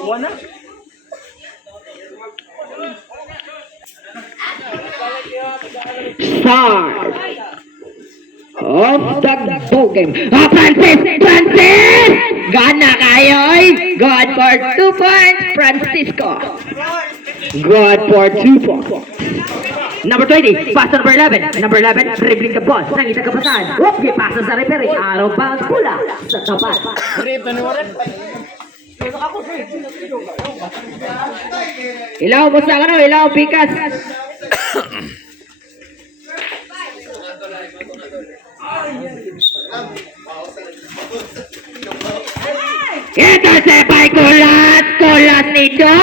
One. Start of the ball game. Francis! Gana kayo oy! God for 2 points, Francisco. God for 2 points. Number 20, pass to number 11. Number 11, dribbling the ball. Nangita kapasan. Whoop, di pasa sa referee. Out of bounds pula sa tapat. Ilaw mo sa ano, ilaw pikas. Intercept by Colas. Colas nito.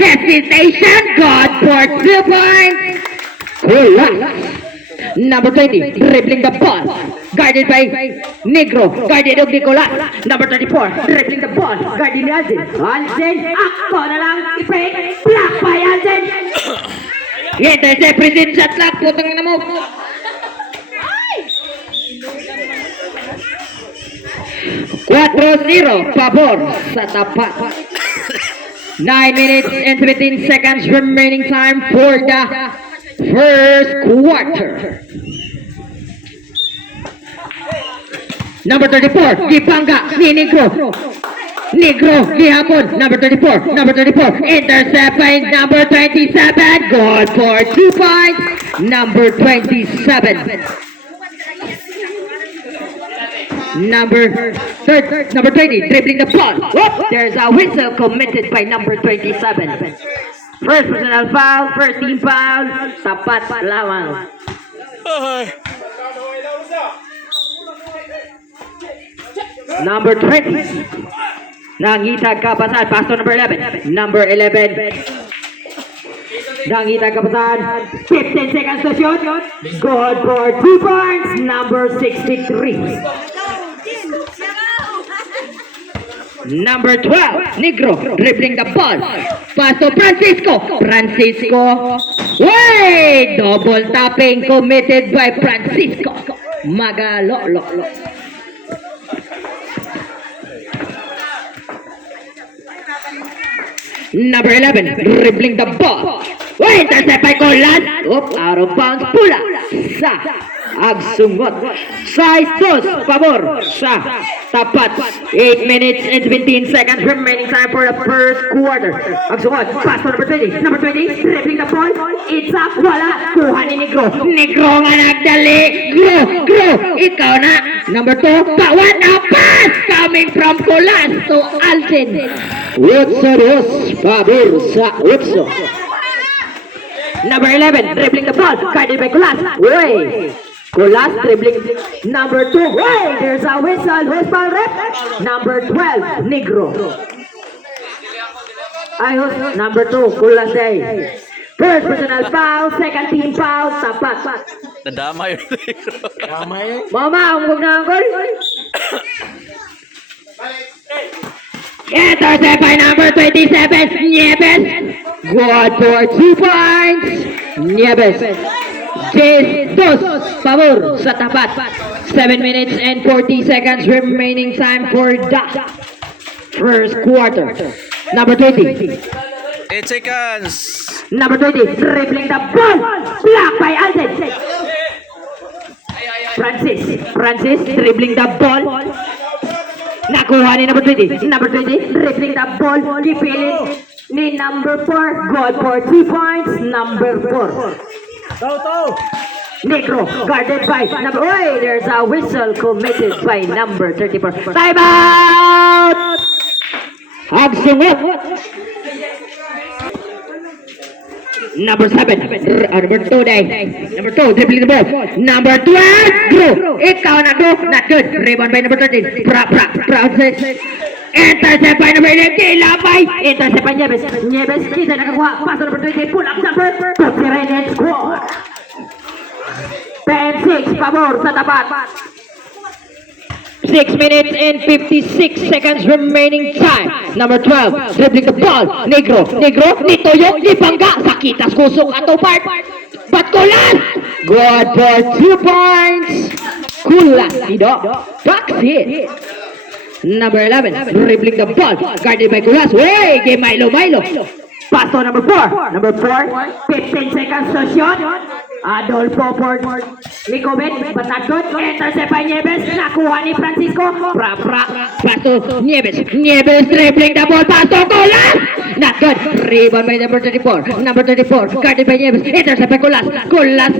Hesitation. God for 2 points. Colas. Number 20, dribbling the ball. Guarded by Negro. Guarded of Nicolas. Number 34, dribbling the ball. Guarded by Alden. Alden, akbo na lang. I-break. Block by Alden. Intercept. Present shot lang. Putang na mo. 4-0, pabor sa tapat. 9 minutes and 15 seconds remaining time for the first quarter. Number 34, Gipanga, ni Negro. Negro, Gihapon, number 34, intercept by number 27, good for 2 points, number 27. Number 20, dribbling the ball. Whoop, there's a whistle committed by number 27. First personal foul, first team foul, tapat lamang. Number 20, nangita kapasan, pass to number 11. Number 11, nangita kapasan, 15 seconds to shoot. Good for 2 points, number 63. Number 12, Negro, dribbling the ball. Pass to Francisco. Wait! Double tapping committed by Francisco. Magalolo. Number 11, dribbling the ball. Wait, intercept by Colas. Out of bounds. Pula sa agsungot. Size 2, pabor sa tapat. 8 minutes and 15 seconds remaining time for the first quarter. Agsungot, pass to number 20, dribbling the ball. It's up, wala. Kuha ni Negro. Negro nga nagdali. Gro, ikaw na. Number 2, what a pass coming from Colas to Alden. Utsa pabor sa Utsa. Number 11, dribbling the ball. Guarded by Colas. Way. Colas dribbling. Number 2. Way. There's a whistle. Who's ball rep? Number 12, Negro. Ayos. Number 2, Colas day. First personal foul. Second team foul. Tapat. Nadama yun. Mama, huwag na ang goal. Intercept by number 27, Nieves. Good for 2 points. Nieves. Jesus, pabor sa tapat. 7 minutes and 40 seconds remaining time for the first quarter. Number 20. 8 seconds. Number 20, dribbling the ball. Blocked by Alden. Francis, dribbling the ball. Nakuha ni number 20. Number 20, dribbling the ball. Dipilit ni number 4. Good for 2 points. Number 4. Negro, guarded by number... Oh, there's a whistle committed by number 34. Time out! Agsungot. Number 7. Number 2 day. Number 2, dribbling the ball. Number 12, Gro. Ikaw na Gro. Not good. Rebound by number 13. Francis. Intercept by number 11. Labay. Intercept by Nieves. Kita nakakuha. Pass to number 20. Pull up number. Pagsirenet score. 10-6. Pabor sa tapat. 6 minutes and 56 seconds remaining time. Number 12, dribbling the ball. Negro, nitoyo, nipangga. Sakitas kusok ato part. But Colas. Good for 2 points. Colas, Ido. That's it. Number 11, dribbling the ball, guarded by Kulas. Hey, kay Milo. Pass to number 4. Number 4, 15 seconds to shoot. Adolfo for Licobet, but not good. Intercept by Nieves. Nakuha ni Francisco. Pass to Nieves. Nieves dribbling the ball. Pass to Kulas. Not good. Rebound by number 34. Number 34, guarded by Nieves. Intercept by Kulas. Kulas.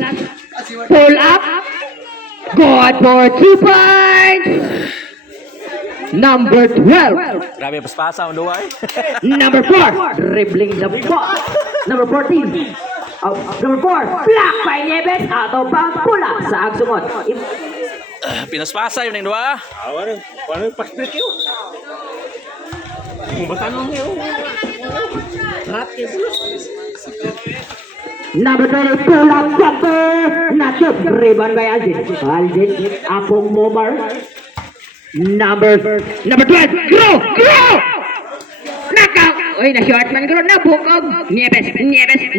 Pull up. Good for 2 points. Number 12. Grabe, paspasa ang duwa eh. Number 4, dribbling the ball. Number 14. Number 4, block by Nieves. Out of bounds, pula sa agsungot. Pinaspasa yun yung duwa. Paano yung pasprit yun? Kung batanong yun. Number 12, pull up jumper. Not good. Rebound by Aldin. Apong Momar. Number 12, grow! Knockout! Uy, na-short man grow, nabukog. Nieves,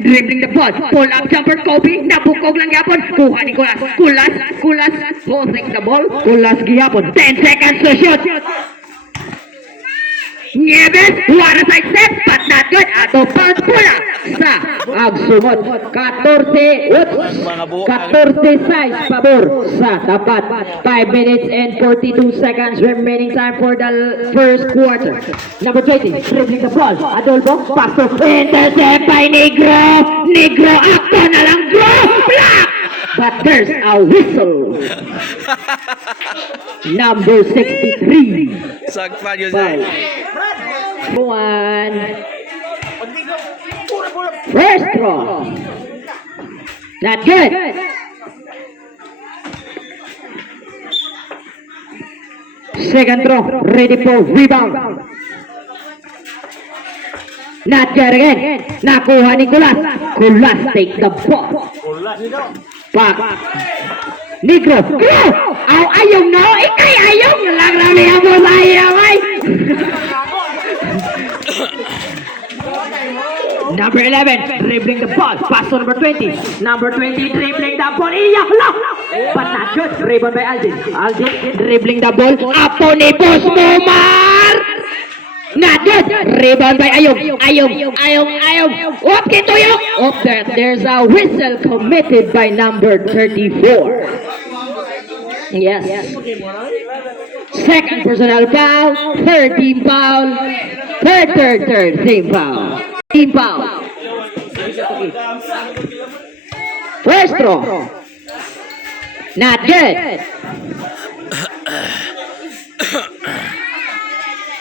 dribbling the ball. Pull up jumper, Kobe, nabukog lang yapon. Kuha ni Kulas, posing the ball. Kulas gihapon, 10 seconds to shoot. Nieves, what a side step, but not good. Ato bounce, pula sa agsungot. 14 size pabor sa tapat. 5 minutes and 42 seconds remaining time for the first quarter. Number 20, dribbling the ball. Adolfo, pass to intercept by Negro. Akto na lang, block! But there's a whistle. Number 63. Sagpan yun siya. One. First throw. Not good. Second throw. Ready for rebound. Not good again. Nakuha ni Kulas. Kulas take the ball. Back. Negro. Ayaw no. Ikay ayaw. Lang rami ang mo sa ayaw ay. Number 11, dribbling the ball. Pass to number 20. Number 20, dribbling the ball. But not good. Rebound by Aldin. Dribbling the ball. Apo ni Boss Momar. Not good. Rebound by Ayong. Up Kitoyo. Up there. There's a whistle committed by number 34. Yes. Second personal foul. Third team foul. Third team foul. Team foul. First throw. Not good.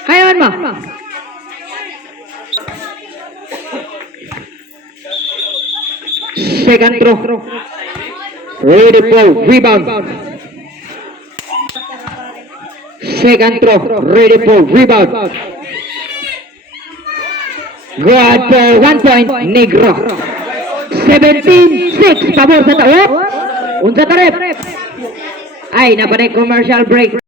Hayaan mo. Second throw. Ready for rebound. Second throw. Ready for rebound. Good for 1 point. Negro. 17-6. Pabor sa tao. Unsa tarep. Ay, napanay commercial break.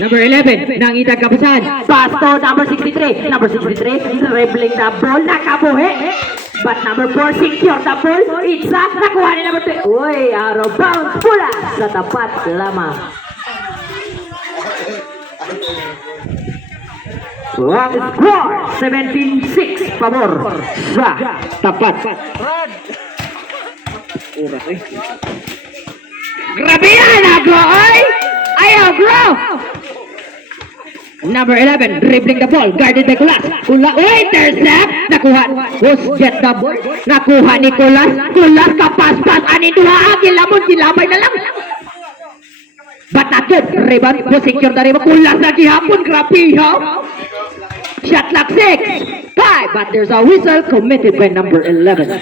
Number 11, nang itag kapusan. Pass to number 63. Number 63, dribbling the ball. Nakabuhi. But number 4, secure the ball. Itza, nakuha ni number 2. Uy, out of bounds. Pula sa tapat lamang. Long score, 17-6. Pabor sa tapat. Grabe yan, Agoy! Ayaw, bro! Number 11, dribbling the ball, guarded by Kulas. Intercept! Nakuha. Get the ball. Nakuha ni Kulas. Kulas kapas-pas. Anin duha. Gilamon, gilabay na lang. But not good. Rebound. Secure the rebound. Kulas na gihapon. Grabe, ha? Shot clock 6. 5. But there's a whistle committed by number 11.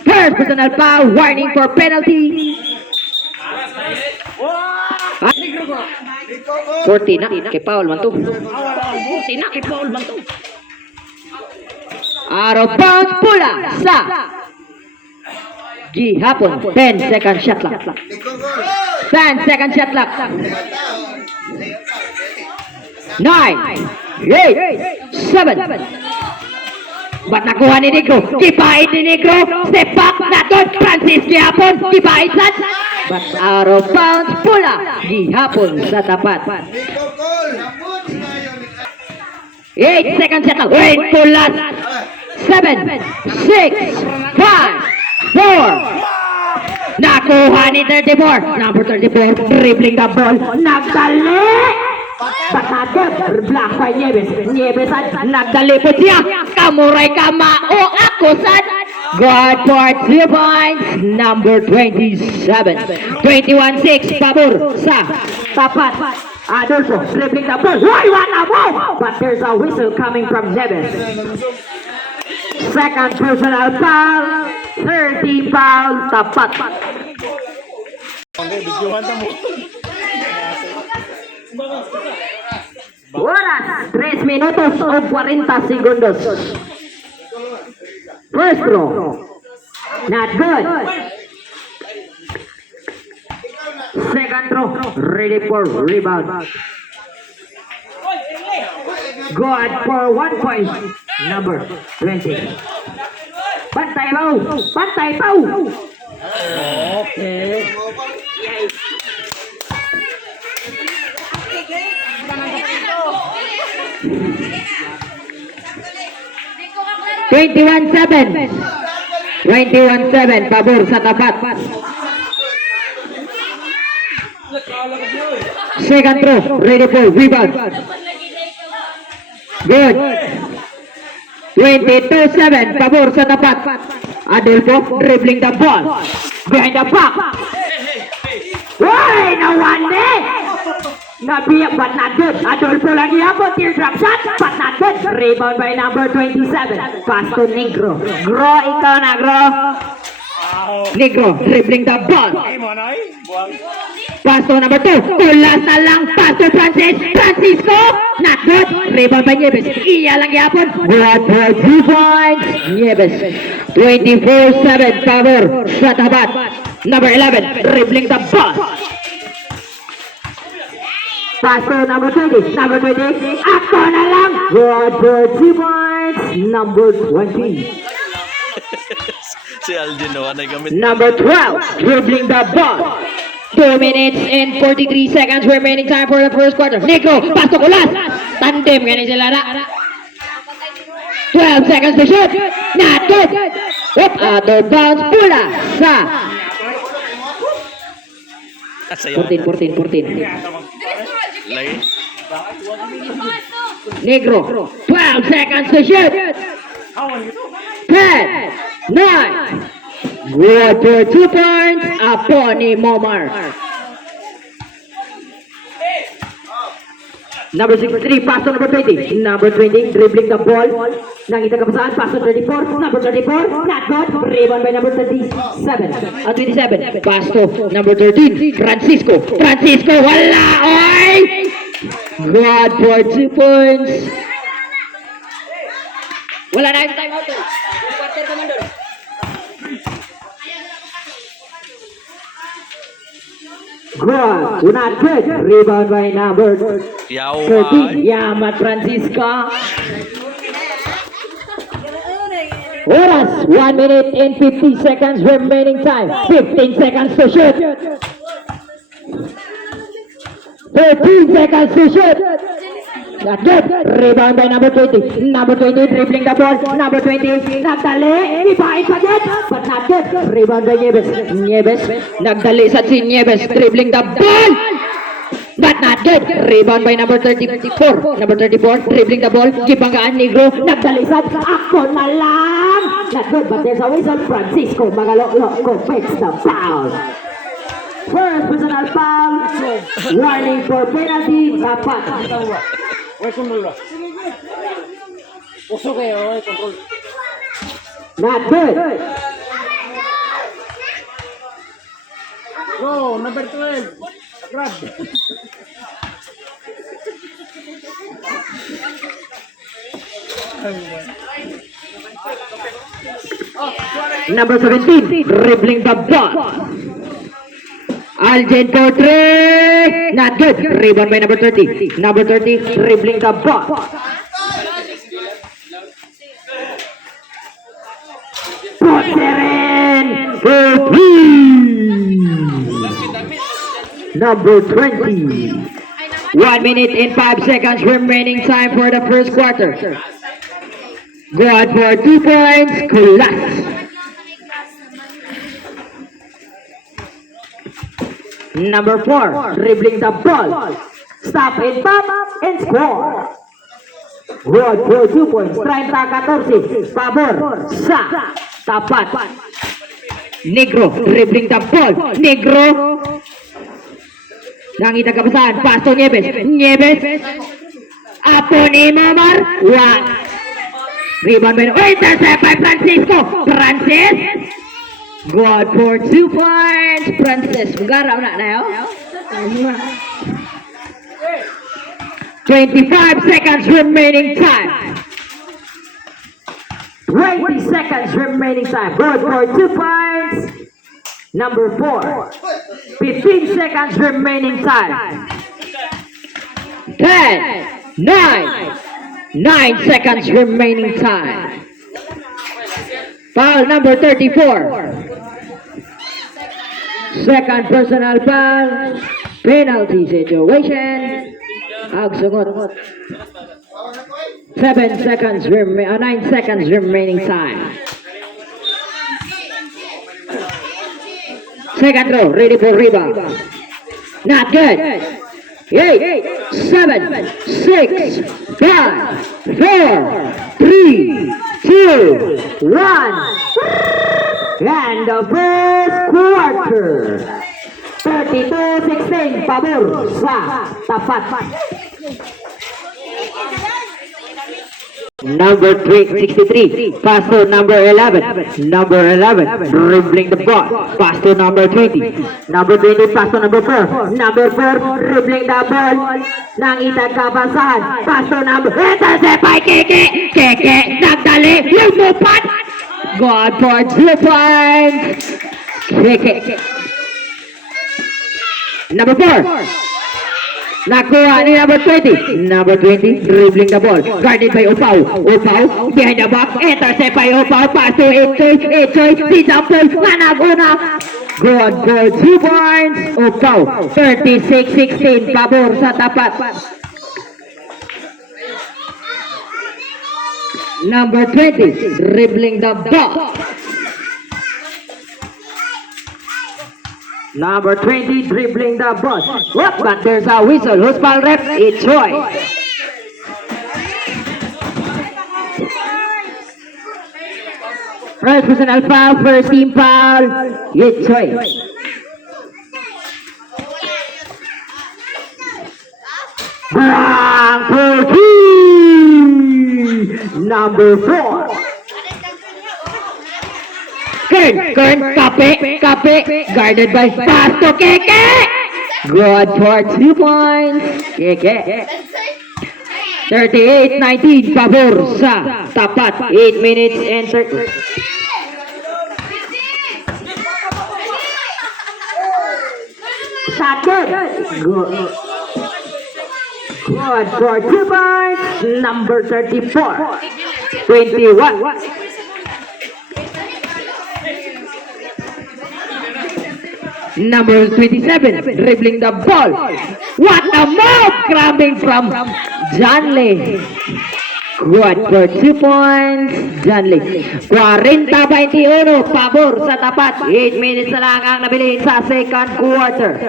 First personal foul. Warning for penalty. 40 na kay Paul man to. 40 na kay Paul man to. Out of bounds, pula sa gihapon. 10 second shot clock. 10 second shot clock. 9, 8, 7. But nakuha ni Negro. Kipait ni Negro. Step back. Naton. Francis gihapon. Kipait sat. But out of bounds, pula. Gihapon sa tapat. 8 seconds settle. Wait, pula. 7, 6, 5, 4. Nakuha ni 34. Number 34, dribbling the ball. Nagdali. Bakagod, black by Nieves. Nieves at nagdali po siya. Kamuray kamao ako sad. God for 2 points. Number 27. 21-6, pabor sa tapat. Adolfo, dribbling the ball. Why, wala mo? But there's a whistle coming from Nieves. Second personal foul. 30 foul, tapat. Oras, 3 minutos o 40 segundos. First throw. Not good. Second throw. Ready for rebound. Good for 1 point. Number 20. Pantay pau. Pantay pau. Okay. 21-7. 21-7, pabor sa tapat. Second throw, ready for rebound. Good. 22-7, pabor sa tapat. Adolfo, dribbling the ball. Behind the back. Why, nawali! Nabiyak, but not good. Adolfo lagi ako, teardrop shot, but not good. Rebound by number 27. Pass to Negro. Gro, ikaw na, Gro. Negro, dribbling the ball. Pass to number 2. Kulas na lang. Pass to Francisco. Not good. Rebound by Nieves. Iya lang yapon. Good for 2 points. Nieves. 24-7, pabor sa tapat. Number 11, dribbling the ball. Pass to number 20. Number 20. Ako na lang. Good for 2 points. Number 20. Si Algin naman ay gamit. Number 12, dribbling the ball. 2 minutes and 43 seconds remaining time for the first quarter. Nico, pass to Kulas. Tandem ganun sila na. 12 seconds to shoot. Not good. Up, out of bounds. Pula sa Sayo. 14. Lagi. Negro, 12 seconds to shoot. 10, 9. Good for 2 points. Aponi Momar. Number 63, pass to number 20. Number 20, dribbling the ball. Nangita ka pa saan? Pass to 34. Number 34, not good. Rebound by number 37. 27, pass to number 13. Francisco, wala! Oy! God for 2 points. Wala na yung time out. Quarter ka man doon. Good, not good. Rebound by number 13. Yawa. Yamat Francisca. Oras, 1 minute and 50 seconds remaining time. 15 seconds to shoot. 13 seconds to shoot. Not good. Rebound by number 20. Number 20 dribbling the ball. Number 20 nagdali. Ipain pa din. But not good. Rebound by Nieves. Nagdali sa si Nieves. Dribbling the ball. But not good. Rebound by number 34. Number 34 dribbling the ball. Gibanggaan Negro. Nagdali sa ako na lang. Not good. But there's a whistle. Francisco Magalolo commits the foul. First personal foul. Warning for penalty. Dapat. Wait, control ba? Usok kayo, control. Not good. Go, number 12. Grab. Number 17, dribbling the ball. Algen for 3. Not good. Rebound by number 30. Number 30, dribbling the ball. Poterin for 3. number 20. 1 minute and 5 seconds remaining time for the first quarter. Good for 2 points, Kulas. Number 4, dribbling the ball. Stop and pop and score. Good for 2 points, 30-14. Pabor sa tapat. Negro, dribbling the ball. Negro. Nangita kapasahan, Pasto Nieves. Nieves. Apo ni Mamar. Wah. Rebound by intercept by Francisco. Francis. Good for 2 points. Francis. Magaraw na na yun. 25 seconds remaining time. 20 seconds remaining time. Good for 2 points. Number 4. 15 seconds remaining time. 10, 9 seconds remaining time. Foul number 34. Second personal foul. Penalty situation. Agsungot. 9 seconds remaining time. Second row, ready for rebound. Not good. 8, 7, 6, 5, 4, 3, 2, 1. And the first quarter. 32-16, pabor sa tapat. Number 63, pass to number 11. Number 11, dribbling the ball. Pass to number 20. Number 20, pass to number 4. Number 4, dribbling the ball. Nangitag kabasahan. Pass to number... Intercept by Keke. Keke, nagdali. Lumupat. God for 2 points. Keke. Number 4. Nakuha ni number 20. Number 20, dribbling the ball. Guarded by Opao. Opao, behind the back. Intercept by Opao. Pass to Echoy. Echoy, si Jampel. Managuna. Good for 2 points. Opao, 36-16. Pabor sa tapat. Number 20, dribbling the ball. Number 20, dribbling the ball. What? But there's a whistle. Who's foul ref? It's Troy. First personal foul, first team foul. It's Troy. Blanco Number 4. Kern, Kape, guarded by Pasto Keke. Good for 2 points. Keke. 38-19, pabor sa tapat. 8 minutes and 30. Shot good. Good for 2 points. Number 34. 21. Number 27, dribbling the ball. What a move! Grabbing from John Lee. Good for 2 points, John Lee. 40-21, pabor sa tapat. 8 minutes na lang ang nabilihin sa second quarter.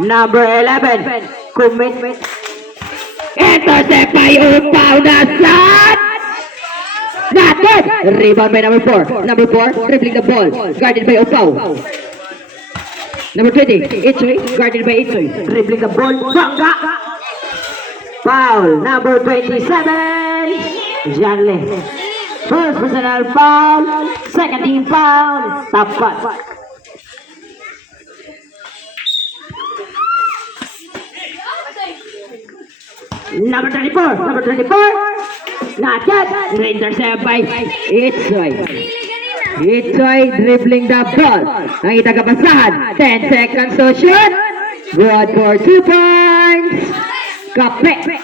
Number 11, commitment. Intercept by Upaw na shot! Not good! Rebound by number 4. Number 4, dribbling the ball. Guarded by Upaw. Number 20, Itchoy. Guarded by Itchoy. Dribbling the ball. Bangga! Foul. Number 27, Janle. First personal foul. Second team foul. Tapat. Number 24. Not yet. Intercept by Itchoy. Itchoy dribbling the ball. Nakita kapasahan. 10 seconds to shoot. Good for 2 points. Kape.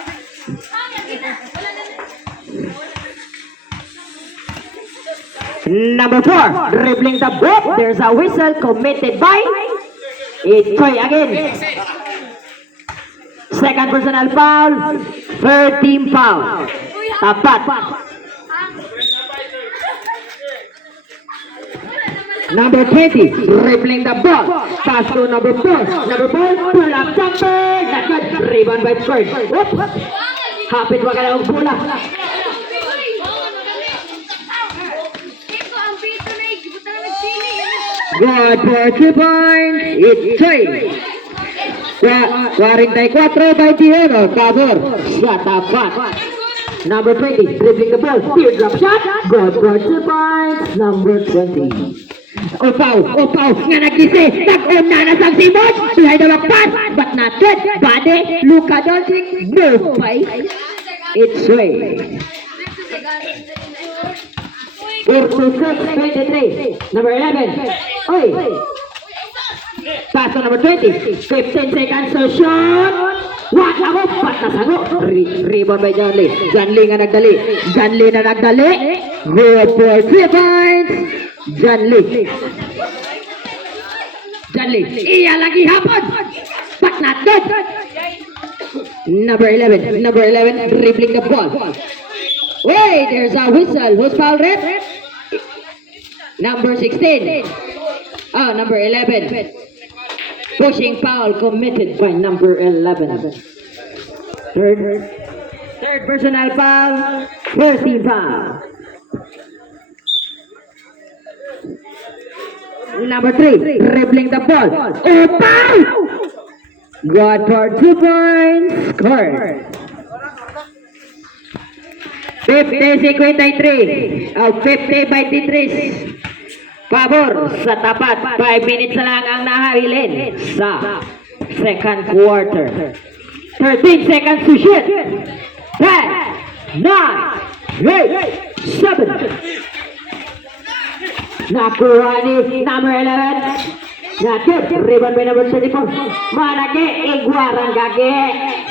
Number 4, dribbling the ball. There's a whistle committed by It's Choi again. Second personal foul. Third team foul. Tapat. Number 20, dribbling the ball. Pass to number 4. Number 4, pull up jumper. Not good. Rebound by Ferd. Whoop. Hapit wag ka na ang bola. Good for 2 points. It's Choi. 44-21, Pabor. Sa tapat. Number 20, dribbling the ball. Teardrop shot. Good for 2 points. Number 20. Opaw, nga nagkisi, nag-una na sa simot, behind the back pass, but not good, body, Luka Doncic, move by, it's way. 46-23, number 11, oy, pass to number 20, 15 seconds to shoot, what ako, but nasago, rebound by John Lee nga nagdali, good for 3 points, John Lee, iya lagi hapon, but not good. Number 11, dribbling the ball. Wait, there's a whistle. Who's foul red? Number 16. Oh, number 11. Pushing foul committed by number 11. Third personal foul. First team foul. Number 3, dribbling the ball. Oh, foul! Got for 2 points. Score. 50-53. 50-23. Pabor sa tapat. 5 minutes na lang ang nahabilin sa second quarter. 13 seconds to shoot. 10, 9, 8, 7. Nakuha ni number 11. Nakit, rebound by number 34. Manake, Iguarang gage.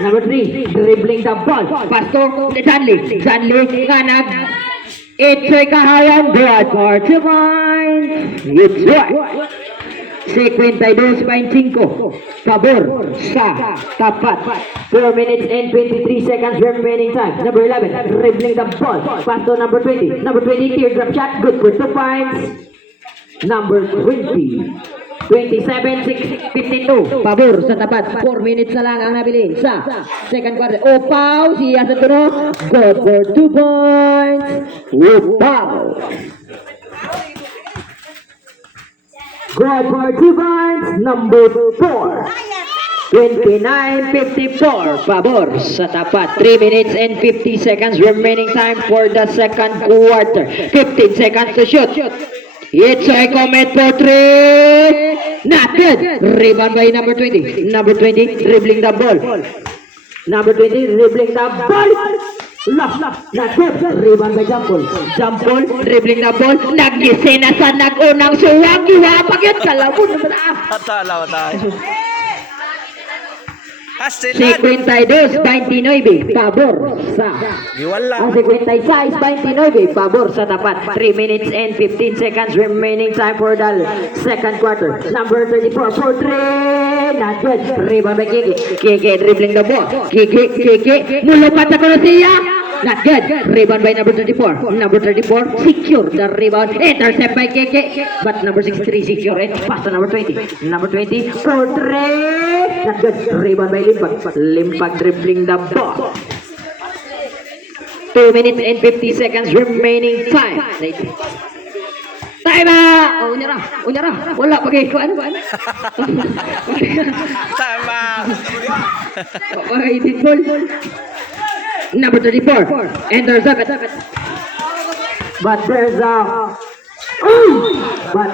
Number 3, dribbling the ball. Pass to Janli nga nag. Ito'y kahayan. Good for 2 points. It's right. 52.5. Pabor sa tapat. 4 minutes and 23 seconds remaining time. Number 11, dribbling the ball. Pass to number 20. Number 20, teardrop shot. Good for 2 points. Number 20. 27-52. Pabor sa tapat. 4 minutes na lang ang nabili sa second quarter. Opaw. Siya sa tuno. Good for 2 points. Opaw. Good for 2 points, number 4. 29-54, Pabor sa tapat. 3 minutes and 50 seconds remaining time for the second quarter. 15 seconds to shoot. It's a commit for 3. Not good. Rebound by number 20. Number 20, dribbling the ball. Number 20, dribbling the ball. Not good. Rebound by Jampol, dribbling the ball. Nag-gising na sa nag-unang suwang. Iwapag yun. Kalabon naman ah. Patala tayo. 52-29, Pabor sa. Ang 56-29, Pabor sa tapat. 3 minutes and 15 seconds remaining time for the second quarter. Number 34 for 3. Not good. Rebound by Kiki, dribbling the ball. Kiki, mulupat na ko na siya. Not good. Rebound by number 34. Number 34, secure the rebound. Intercept by Kiki. But number 63, secure it. Pass to number 20. Number 20, for 3. Not good. Rebound by Limpag dribbling the ball. 2 minutes and 50 seconds remaining time. Time out! Unyara. Wala pagi kuan. Time out. Okay, ball. Number 34. Enters up it. But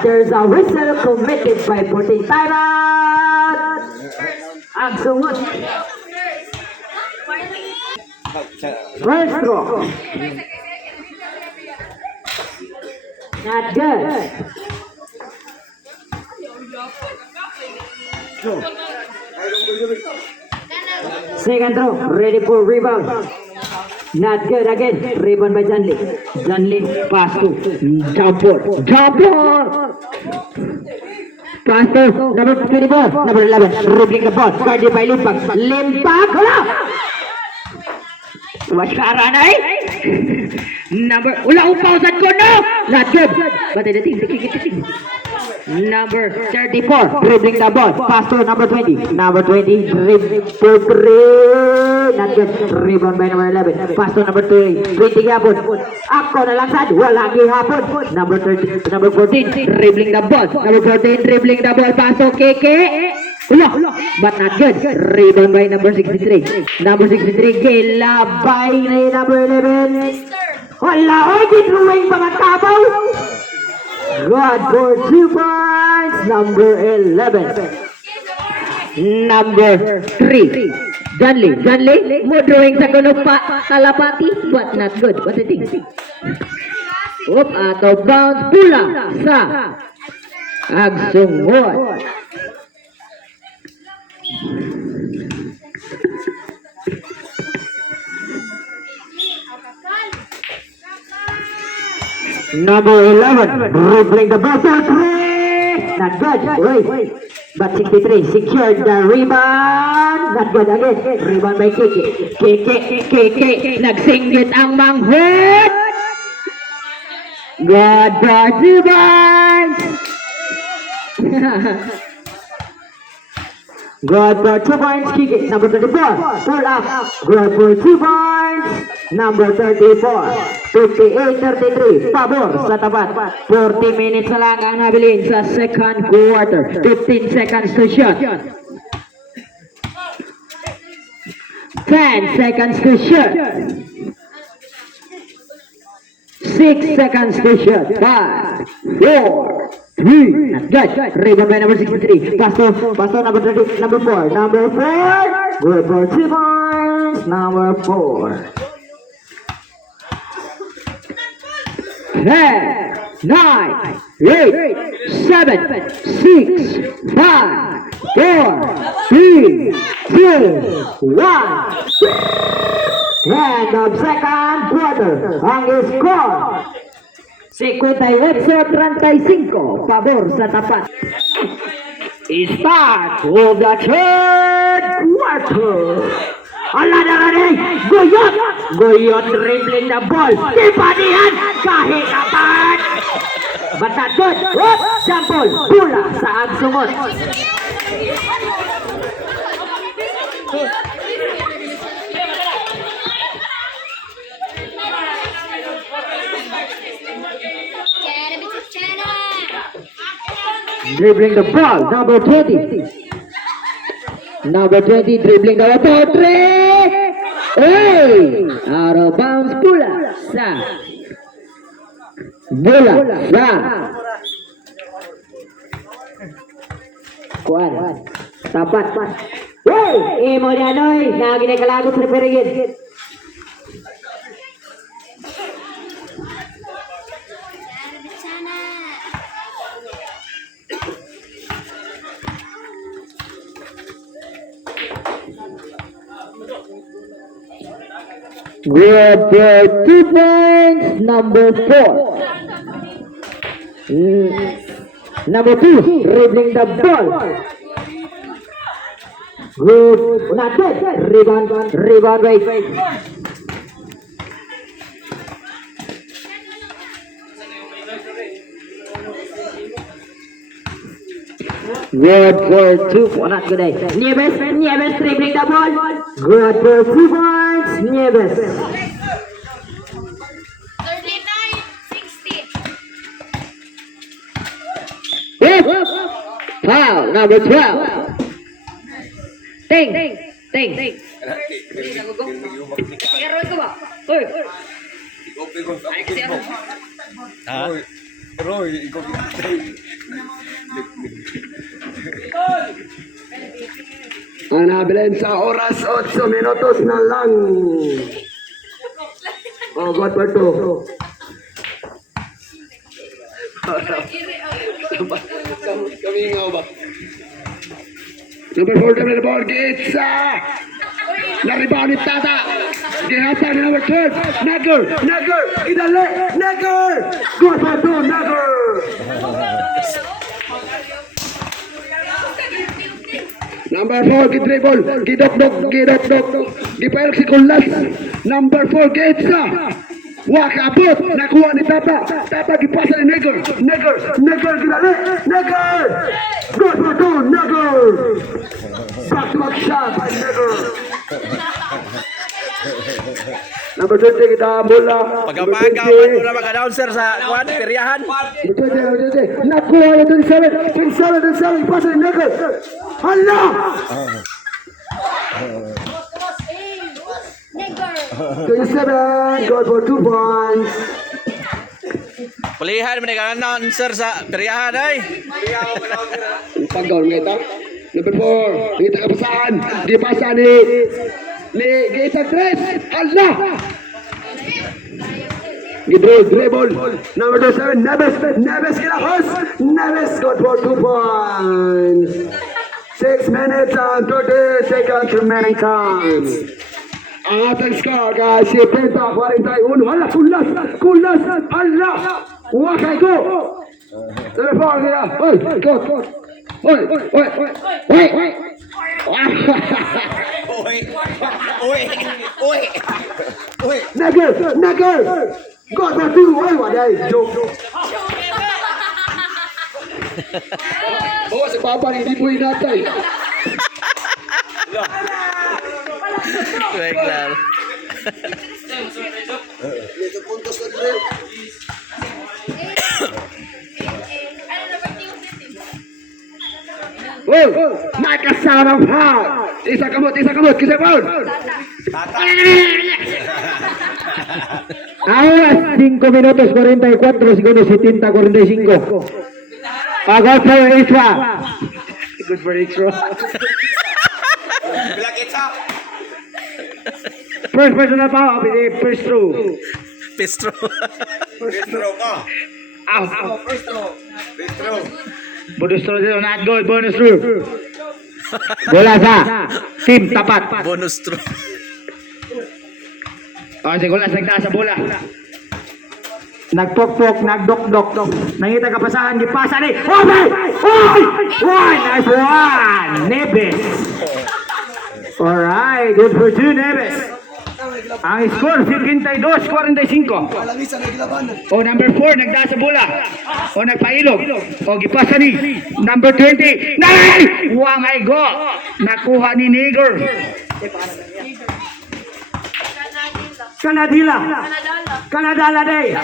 there's a whistle committed by 14. Time out! Ang sungot. First throw. Not good. Second throw. Ready for rebound. Not good again. Rebound by Janli. Pass to Jumper. Pass to number 24, number 11, dribbling the ball, guarded by Limpag. Limpag, wala! Waskara na eh! Wala upaw sa kono! Not good! But the team, Number 34, dribbling the ball, pass to number 20. Number 20, dribble, not good. Rebound by number 11, pass to number 20 gapon. Ako na lang sad, wala gihapon. Number 14, dribbling the ball. Number 14, dribbling the ball, pass to Keke. But not good. Rebound by number 63. Number 63, gilabay na number 11. Wala, drawing mga kabaw. God for 2 points. Number 11. Number 3. Janley, mo drawing sa kuno pa kalapati, but not good. What do you think? Out of bounds, pula sa Agsungod. Number 11, dribbling the ball for 3. Not good. Wait. But 63 secured the rebound. Not good again. Rebound by Keke. Nagsinggit ang manghut. God for 2 points. God for 2 points, Keke. Number 34, pull up. God for 2 points. Number 34. 58-33, pabor sa tapat. 40 minutes na lang ang nabilin sa second quarter. 15 seconds to shot. 10 seconds to shot. 6 seconds to shot. 5, 4, 3. Not good. Rebound by number 63. Pass to number 30, number 4. Number 4. Good for 2 points. Number 4. 10, 9, 8, 7, 6, 5, 4, 3, 2, 1. End of second quarter. Ang score 58-35, pabor sa tapat. Start of the third quarter. Ala na rin, Goyot dribbling the ball. Ipanihan, kahikapan. But not good. Sample, pula sa Agsungod. Dribbling the ball, number 20. Number 20, dribbling the ball, 3. Hey! Out of bounds, pula sa Kuan. Tapat. Hey! Imo niya noy, naginagalagot sa perigid. Good for 2 points, number 4. Number 2, dribbling the ball. Good, not good. Rebound, wait. Good for 2, not good. Nieves dribbling the ball. Good for 2 points, Nieves. 39-60. Foul, number 12. Ting. Sigaro ko ba? Uy. Ay, sigaro. Ha? Roy, ikaw ang nabilin sa oras 8 minutos na lang. Oh, God for 2. Kamingaw ba? Number 4 kami na ball, Gitsa! Naribaw ni Tata! Gihata ni number 12, Nagger! Idali! Nagger! God for 2, Nagger! Number 4, gidribble. Gidokdok. Gipayok si Kulas. Number 4, Getsa. Wakabot. Nakuha ni Tapa. Tapa gipasa ni Neger. Neger ginali. Neger. Good for two. Neger. Back shot by Neger. Number 20 kita bola. Pagkapagaw mo na mag-announcer sa kuwan, peryahan. Nakuha ni 27. Ipasa ni Neger. Hala! Nigger. 27, goal for 2 points. Pulihan mo na announcer sa peryahan ay. Pag-goal nga ito. Number 4, kita kapasahan. Di pasa ni Gaisa Tres. Hala! Dribble. Number 27, Neves kilahos. Neves got for 2 points. 6 minutes and 30 seconds remaining time. Ang ating score guys, si Penta 41. Hala, kulas. Hala! Wakay go! Number 4 nila. Oy, go. Oy. Nagger! God for 2. Oy, waday. Joke. Oh, si Papa hindi po hinatay. Wait lang. Oh, nakasawa ng foul. Isa kamot, kisa foul. Ahora 5 minutos 44 segundos 70-45. Agol for Iswa. Good for extra. First personal foul, first throw. Pistro. Bonus throw dito, not goal, bonus throw. Bola sa team tapat. Bonus throw. Si Kulas nagtaas sa bola. Nagpokpok, nagdokdok. Nangita kapasahan, gipasa ni. Nice one! Neves. Alright, good for 2 Neves. Ang score, 52-45. O number 4, nagdaas sa bola. O nagpailog. O gipasa ni number 20. Nay! Wangay go! Nakuha ni Neger. Kanadala day.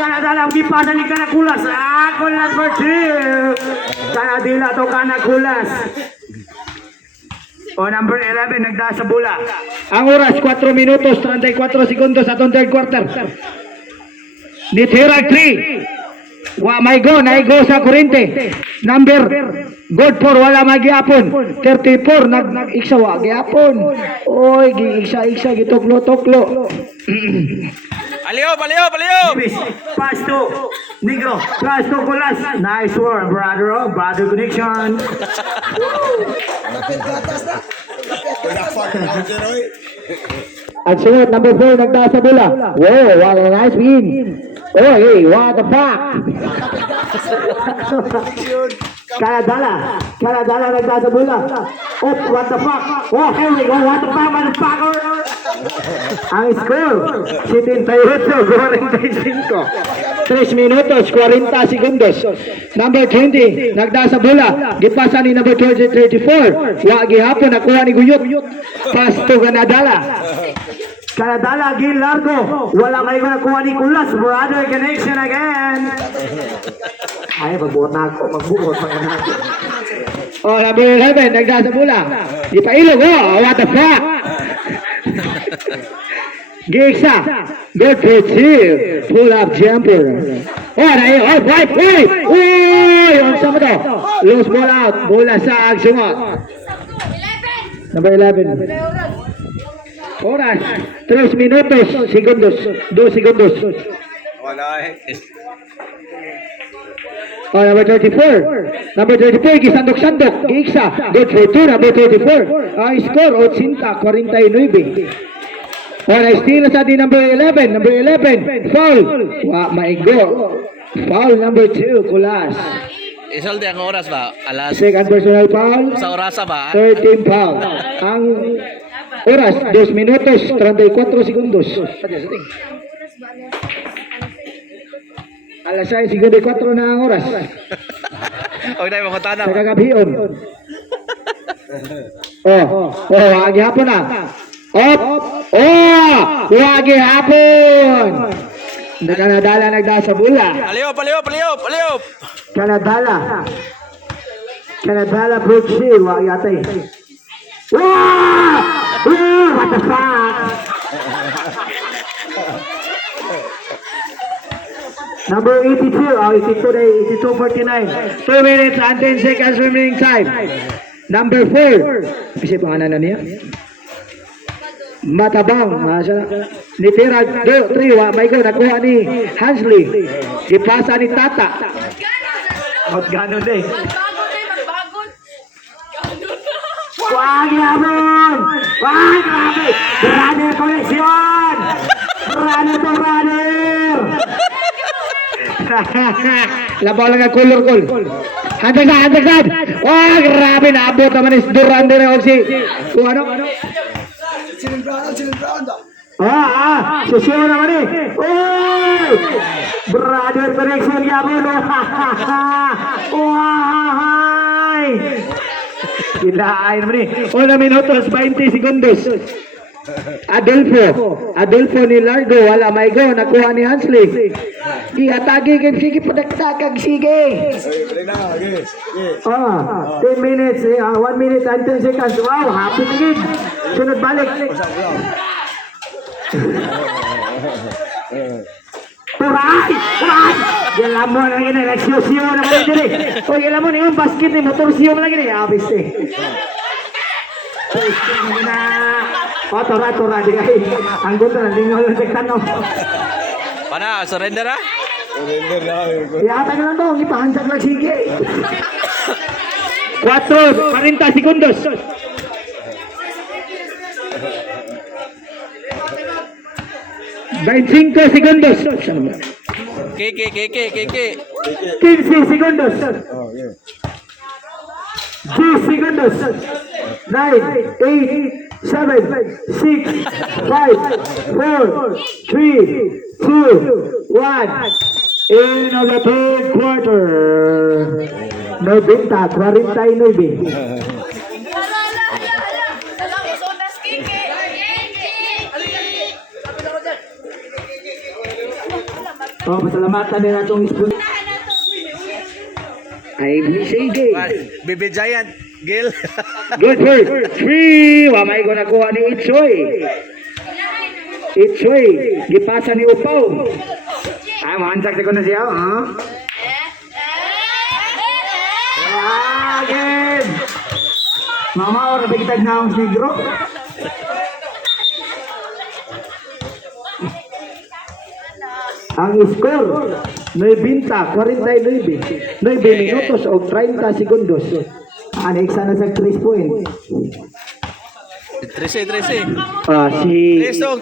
Kanadala ang gipasa ni Kanakulas. Kulas for 2. Kanadila to Kanakulas. O number 11, nagdaas sa bola. Ang oras, 4 minutos, 34 segundos atong third quarter. Nitira 3. Wa may go, naigo sa kurente. Number, good for, wala magyapon. 34, nag-iksa, wa gyapon. Oy, gi-iksa, gituklo-tuklo. Paliyo. Pass to Negro. Pass to Kulas. Nice work, brother. Brother connection. At sunod, number 4, nagtaas sa bola. Wow, what a nice win. Oh, hey, what the fuck? Kanadala nagtaas sa bola. Oh, what the fuck? Oh, here we go, what the fuck, motherfucker? Ang score, 78-45. 3 minutos, 40 segundos. Number 20, nagdaas sa bola. Gipasa ni number 34. Wa gihapon, nakuha ni Guyot. Pass to Kanadala. Kanadala, Gil Largo. Wala kayo nakuha ni Kulas. Brother connection again. Ay, magbuot na ako. Magbuot pa yan. Oh, number 11, nagdaas sa bola. Ipailog, oh, what the fuck? Gigsa, good for 2. Pull up jumper. Oh, right, Uy, ang sama to. Loose ball out. Bola sa agsungot. Number 11. Oras, 3 minutos, segundos, 2 segundos. Oh, number 34. Number 34, gisandok-sandok. Gigsa, good for 2. Number 34. Ang score, 80-49. Alright, still sa di number 11. Number 11, foul. Wa, maigo. Foul number 2, Kulas. isolde ang oras ba? Alas Second personal foul. sa orasa ba? Third team foul. Ang oras, 2 minutos, 34 segundos. Alas 6:54 na ang oras. Huwag na yung mga tanang. Sa kagabion. Wagi hapon na. Wagi hapon. Nakanadala nagda sa bula. Aliop. Kanadala Brooksy, wag yata eh. What the fuck? Number 82, 82-49. 2 minutes and 10 seconds remaining time. Number 4. Kasi pangalan na niya. Matabang. Nitira 3. May ko nakuha ni Hansley. Ipasa ni Tata. Out gano'n eh. Magbagon. Wag yabon! Wag grabe! Runner koleksyon! Runner! Labaw lang ang color call. Hantagad! Wah, grabe na abot naman is Duran din ako si kung ano? Susiyo naman eh. Oy! Brother connection yabon. Wah! Kilain naman eh. 1 minutos, 20 segundos. Adolfo ni Largo, wala may go, nakuha ni Hansley. Ihatagi kay sige padagdagag sige. 10 minutes, 1 minute and 10 seconds. Wow, happy na gid. Sunod balik. Turay! Gila mo na gini, nagsiyosiyo na mo gini. O gila mo na yung basket ni motor siyo na gini. Abis eh. Tora di kayo. Ang gusto na, hindi nyo lang tanong. Pana, surrender ah? Iyata ka lang to, ipahansag lang sige. 40 segundos. 25 segundos. 15 segundos. 2 segundos. 9, 8, 7, 6, 5, 4, 3, 2, 1. In of the third quarter. 49. Oh, pasalamatan din natong spoon. Ay, sige. Bibi Giant, Gil. Good work. 3. Wamay ko nakuha ni Itchoy. Gipasa ni Upaw. Ay, mahansak ko na siya, ha? Again! Mama, ora bigtag na ang sigro. Ang score, 49 minutos o 30 segundos. Anexa na sa 3 point. 13. Si 3.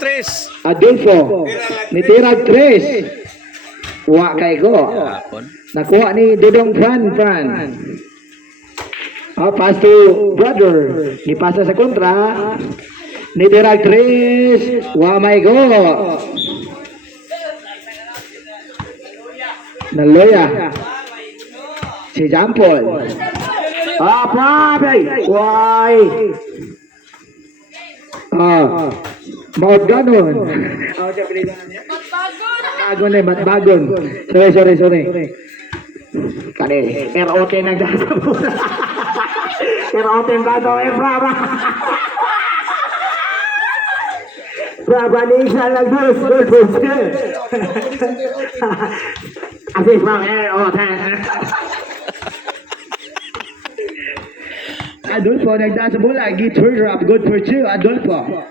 Adolfo. Nitirag 3. Wa kay ko. Nakuha ni Dudong Fran. Pass to brother. Ipasa sa kontra. Nitirag 3. Wa may go. Naloya. Si Jampol. Pabe! Why? Maot ganon. Matbagon. Sorry. Kani, ROT nagdasa muna. ROT nagdasa, brava. Brava ni isa nagdus. Así from ROT. Adolfo nagdasa bola. Guitar drop. Good for 2. Adolfo.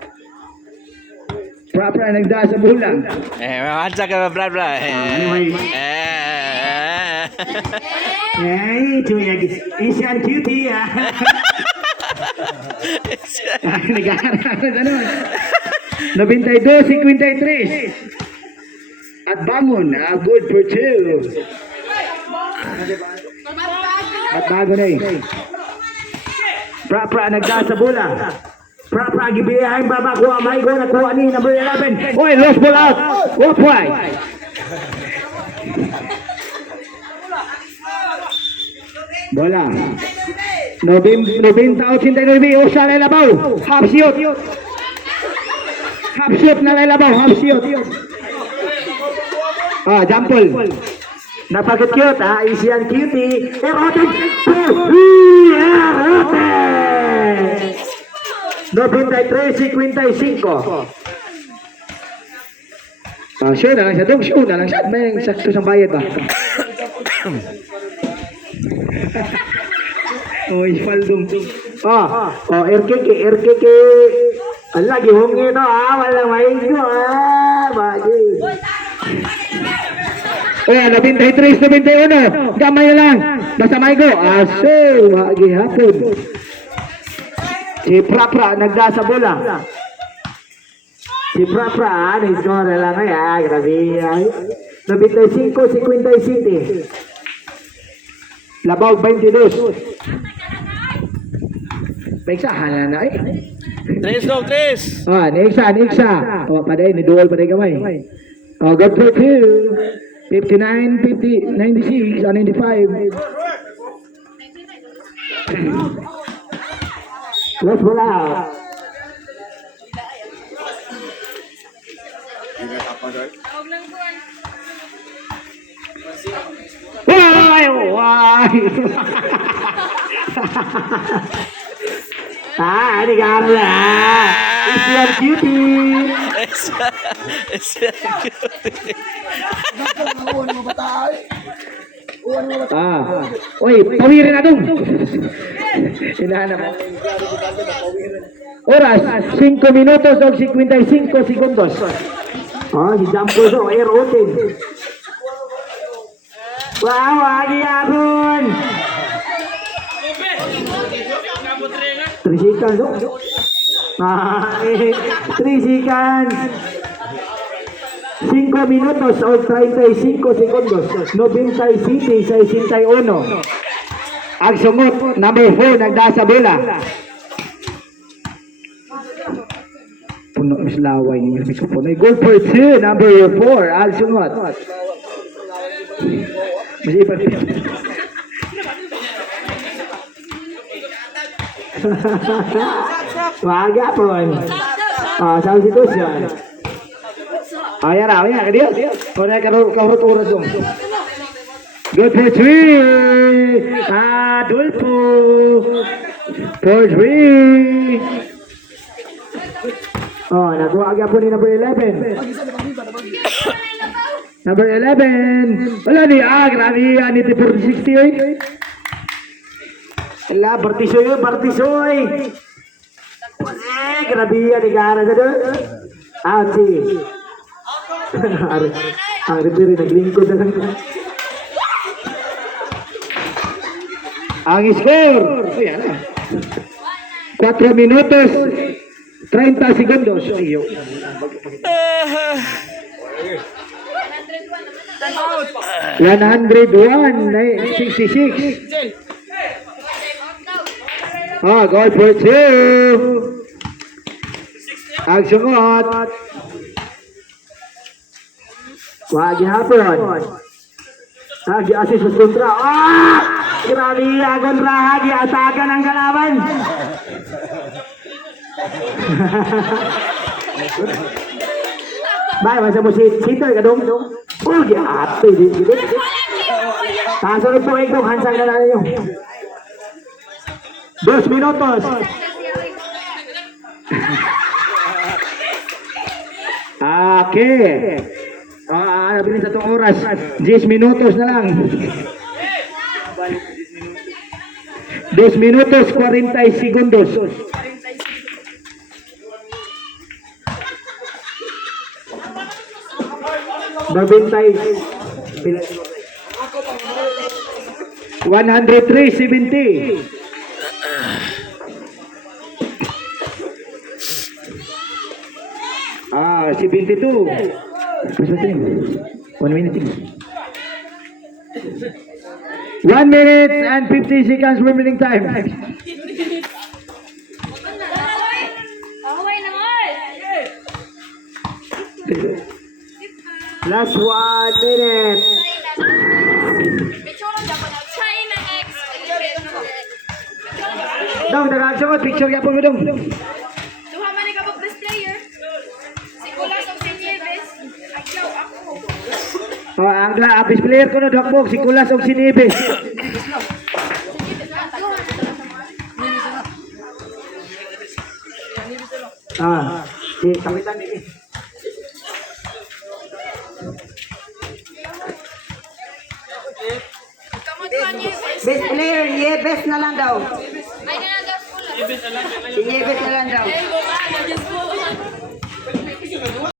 Proper nagdasa bola. Mahansa ka ba, bra? Hey, cuy, Asian cutie ya. Nag-aaral ako ganun. 92-53. At bangon. Good for 2. At bago na eh. Pra nagdasa bola. Pra gibiyahin ba makuha may go nakuha ni number 11. Oy, lost ball out. What play? Bola. 90-89 usa na labaw. Half shoot. Half shoot na labaw, half shoot. Ah, jampol. Napag-cute ha, Asian cutie. Erotic. 93-55. Ah, sure na lang siya. Dong, sure na lang siya. May sakto siyang bayad ba? Oy, faldong. RKK. Ala, gihong ito walang maigo Bagi. Oh, 93-91. Gamay na lang. Basta maigo. Aso, wagi hapon. Si Pra nagdasa bola. Si Pra, ni-score lang ay, grabe. 95-57. Labaw 22. Paiksahan na eh. Tres daw, tres. Ah, nexa. Oh, paday ni dual paday gamay. Oh, good for two. 59, 50, 96, 95. Let's roll out. Why? Ini gala. Asian cutie. Oi, pawirin na dong. Hinahanap. Oras, 5 minutos o 55 segundos. Oh, si Jampo so, air open. Wow, lagi abon. 3 seconds, dong. 3 seconds. 5 minutos o 35 segundos. 97-61. Ang sungot, number 4, nagdasa bola. Puno mas laway niyo sa puno. Goal for 2, number 4, ang sungot. Masih ipat. Waga pun. Sama situasi. Ayan ka dia. Kaya kahurut-urut dong. Good for 3. Adolfo. For 3. Oh, nakuha agad po ni number 11. Number 11. Wala ni, grabe yan. Iti 40-60. Wala, partisoy. Grabe yan. Igara sa doon. Ouchie. Ang referee naglingkod na lang. Ang score. Ayan na. 4 minutos. 30 segundos. Iyo. 101-66. Goal for 2. Ang sungot. Wagi hapon. Lagi asis sa kontra. Grabe kontra. Lagi atakan ang kalaban. Bye, masa mo sitter ka dong. Ate. Kasunod po ito. Hansang na lang yun. 2 minutos. Okay. Nabilis na itong oras. 10 minutos na lang. 2 minutos 40 segundos. Babintay 103-70. Si 22. 1 minute. 1 minute and 50 seconds remaining time. Away naman! Last 1 minute. China X. Dong, nag-action picture ka po mo dong. Duha man ni ka best player. Si Kulas o si Nieves. Ayaw ako. Ang best player ko na dakbog si Kulas og si Nieves. Si kapitan ni. Kamot ka Nieves. Best player, Nieves na lang daw. Ay, nanagas Kulas. Si Nieves na lang daw. Ay, bumana. Diyos mo.